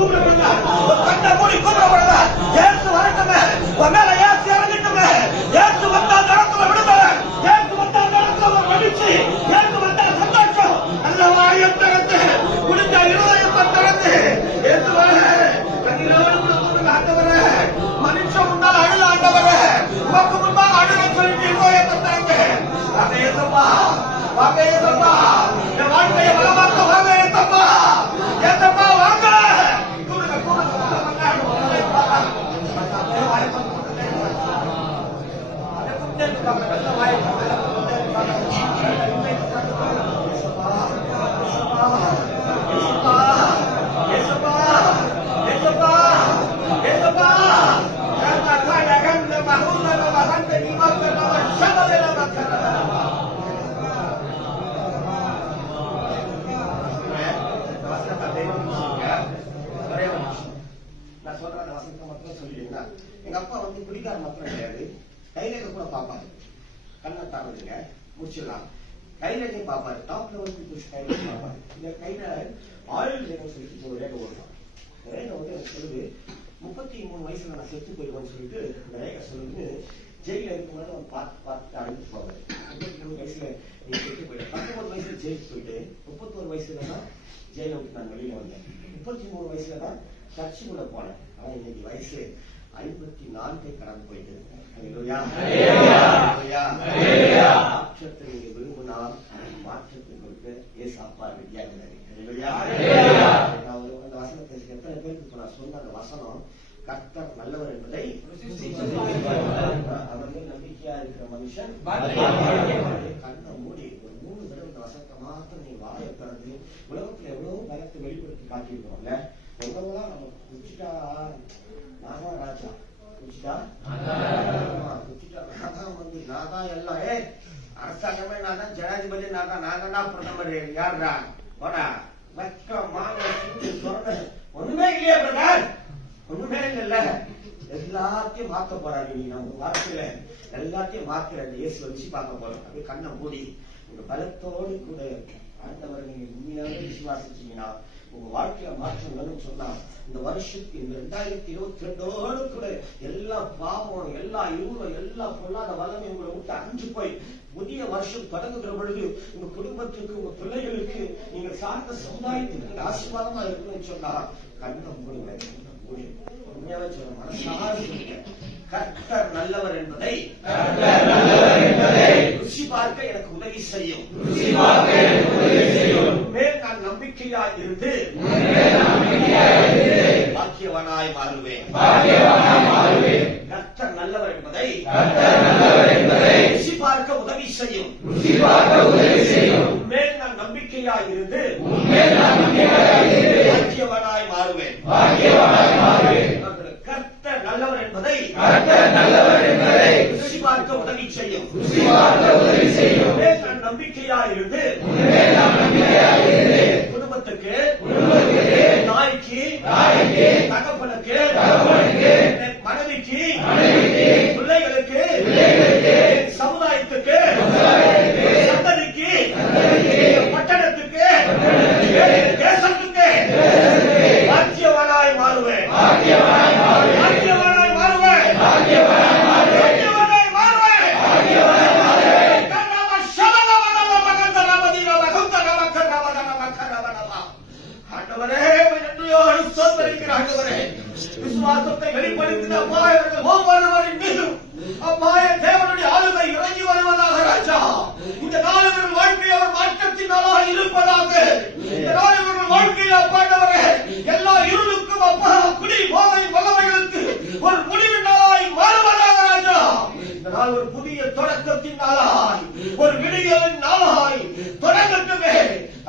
கூப்பிடுறாங்க கூப்பிடுங்க வாயை திறந்து கூப்பிடுங்க மூடி கூப்பிடுங்க ஏசு வரட்டுமே உன் மேல ஏசு இறங்கட்டுமே ஏசு வந்தா நடத்துல விடுதலை ஏசு வந்தா நடத்துல மகிழ்ச்சி ஏசு வந்தா சந்தோஷம் நல்ல வாயை திறந்து முடிஞ்ச இருதயத்தை திறந்து ஏசுவே கண்ணீரோடு கூட கூப்பிடுங்க மனுஷன் முன்னால் அழுத அழுத இருதயத்தை திறந்து வாங்க ஏசப்பா வாங்க ஏசப்பா என் வாழ்க்கையை வளமாக்க வாங்க ஏசப்பா ஏசப்பா வாங்க கூடுங்க கூடுங்க நான் சொல்ற அந்த வசனத்தை மட்டும் சொல்லிடுங்க எங்க அப்பா வந்து குடிக்கார மாத்திரம் கிடையாது. கைரேகை கூட பாப்பாரு கண்ணை தாக்குதுங்க முடிச்சிடலாம். கைரேகை பாப்பாரு டாப்ல வந்து புடிச்சு கைரேகை பாப்பாரு இந்த கையில ஆயுள் ரேகம் சொல்லிட்டு ஒரு ரேகை ஓடுவான் ரேகை வந்து எனக்கு சொல்லுது முப்பத்தி மூணு வயசுல நான் செத்து போயிடுவேன்னு சொல்லிட்டு அந்த ரேகை சொல்லுது ஜெயில இருக்கும்போது அவன் பார்த்து பார்த்து அழுது போவாரு. முப்பத்தி மூணு வயசுல நீ செத்து போயிட்டு பத்தொன்பது வயசுல ஜெயிலுக்கு போயிட்டு முப்பத்தோரு வயசுல தான் ஜெயில விட்டு நான் வெளியில வந்தேன். முப்பத்தி மூணு வயசுல தான் சர்ச்சு கூட போனேன். ஆனா இன்னைக்கு வயசு ஐம்பத்தி நான்கை கடந்து போயிட்டு. மாற்றத்தை நீங்க விரும்பினால் மாற்றத்தை கொடுக்க ஏசு அப்பா ரெடியா இருந்தாரு அல்லேலூயா. நான் ஒரு அந்த வசனத்தை எத்தனை பேருக்கு இப்ப நான் சொன்ன அந்த வசனம் கர்த்தர் நல்லவர் என்பதை அவர்கள் நம்பிக்கையா இருக்கிற மனுஷன் கண்ணை மூடி ஒரு மூணு தடவை இந்த வசனத்தை மாத்திரம் நீ வாயை திறந்து உலகத்துல எவ்வளவு பலத்தை வெளிப்படுத்தி காட்டியிருக்கோம்ல எவ்வளவுதான் நம்ம குடிச்சிட்டா நான் தான் ராஜா குடிச்சிட்டா நான் தான் வந்து நான் தான் எல்லாம் ஏ அரசாங்கமே நான் தான் ஜனாதிபதி நான் தான் நான் தான் பிரதமர் யாருடா போடா வெக்க மான சூடு ஒண்ணுமே இல்லையா பிரதர் ஒண்ணுமே இல்லைல்ல எல்லாத்தையும் மாத்த போறாரு நீ நம்ம வாழ்க்கையில எல்லாத்தையும் மாத்திர அந்த இயேசு வச்சு பார்க்க போறோம் அப்படியே கண்ணை மூடி உங்க பலத்தோடு கூட ஆண்டவரை உண்மையாவே விசுவாசிச்சீங்கன்னா உங்க வாழ்க்கையில மாற்றம் வரும்னு சொன்னா இந்த வருஷத்துக்கு இந்த ரெண்டாயிரத்தி இருபத்தி ரெண்டோடு கூட எல்லா பாவம் எல்லா இருளும் எல்லா பொல்லாத வல்லமை உங்களை விட்டு அஞ்சு போய் புதிய வருஷம் தொடங்குகிற பொழுது உங்க குடும்பத்துக்கு உங்க பிள்ளைகளுக்கு நீங்க சார்ந்த சமுதாயத்துக்கு ரெண்டு ஆசீர்வாதமா இருக்கணும்னு சொன்னா கண்ணை மூடுங்க. உண்மையாவே சொல்ல மனசார கர்த்தர் நல்லவர் என்பதை ருசி பார்க்க எனக்கு உதவி செய்யும். நம்பிக்கையா இருந்து பாக்கியவனாய் மாறுவேன். கர்த்தர் நல்லவர் என்பதை ருசி பார்க்க உதவி செய்யும். மேல் நான் நம்பிக்கையா இருந்து பாக்கியவனாய் மாறுவேன். கர்த்தர் நல்லவர் என்பதை ருசி பார்க்க உதவி செய்யும். மேல் நான் நம்பிக்கையா இருந்து குடும்பத்துக்கு தாய்க்கு தகப்பனுக்கு மனைவிக்கு பிள்ளைகளுக்கு என் சமுதாயத்துக்கு சந்ததிக்கு பட்டணத்துக்கு தேசத்துக்கு பாக்கியவனாய் மாறுவேன் பாக்கியவனாய் மாறுவேன் பாக்கியவனாய் மாறுவேன் கர்ணம சபலமனம மகந்தரமதின மகந்தரம கர்ணமனம ஆண்டவரே நன்றியோடு ஆண்டவரே. விசுவாசத்தை வெளிப்படுத்தின அப்பாயவர்கள் ஒவ்வொருவரின் மீதும் அப்பாய தேவனுடைய ஆளுமை இறங்கி வருவதாக ராஜா. இந்த நாளிவர்கள் வாழ்க்கை அவர் மாற்றத்தின் நாளாக இருப்பதாக. இந்த நாளிவர்கள் வாழ்க்கையில் அப்பாண்டவரே எல்லா இருளுக்கும் அப்பா குடி போதை வல்லமைகளுக்கு ஒரு முடிவின் நாளாய் மாறுவதாக ராஜா. இந்த நாள் ஒரு புதிய தொடக்கத்தின் நாளாய் ஒரு விடியலின் நாளாய் தொடங்கட்டுமே.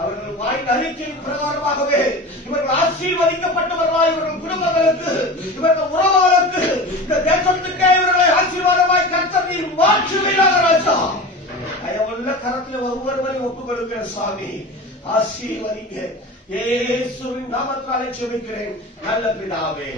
அவர்கள் வாய்ந்த அறிக்கையின் பிரகாரமாகவே இவர்கள் ஆசீர்வதிக்கப்பட்டவர்களாய் இவர்கள் குடும்பங்களுக்கு இவர்கள் உறவுகளுக்கு இந்த தேசத்துக்கே இவர்களை ஆசீர்வாதமாய் கர்த்தர் நீர் மாற்றுவீராக ராஜா. பயமுள்ள கரத்தில் ஒவ்வொருவரையும் ஒப்புக் கொடுக்கிற சாமி. ஆசீர்வதிங்க. இயேசுவின் நாமத்தாலே ஜெபிக்கிறேன் நல்ல பிதாவே.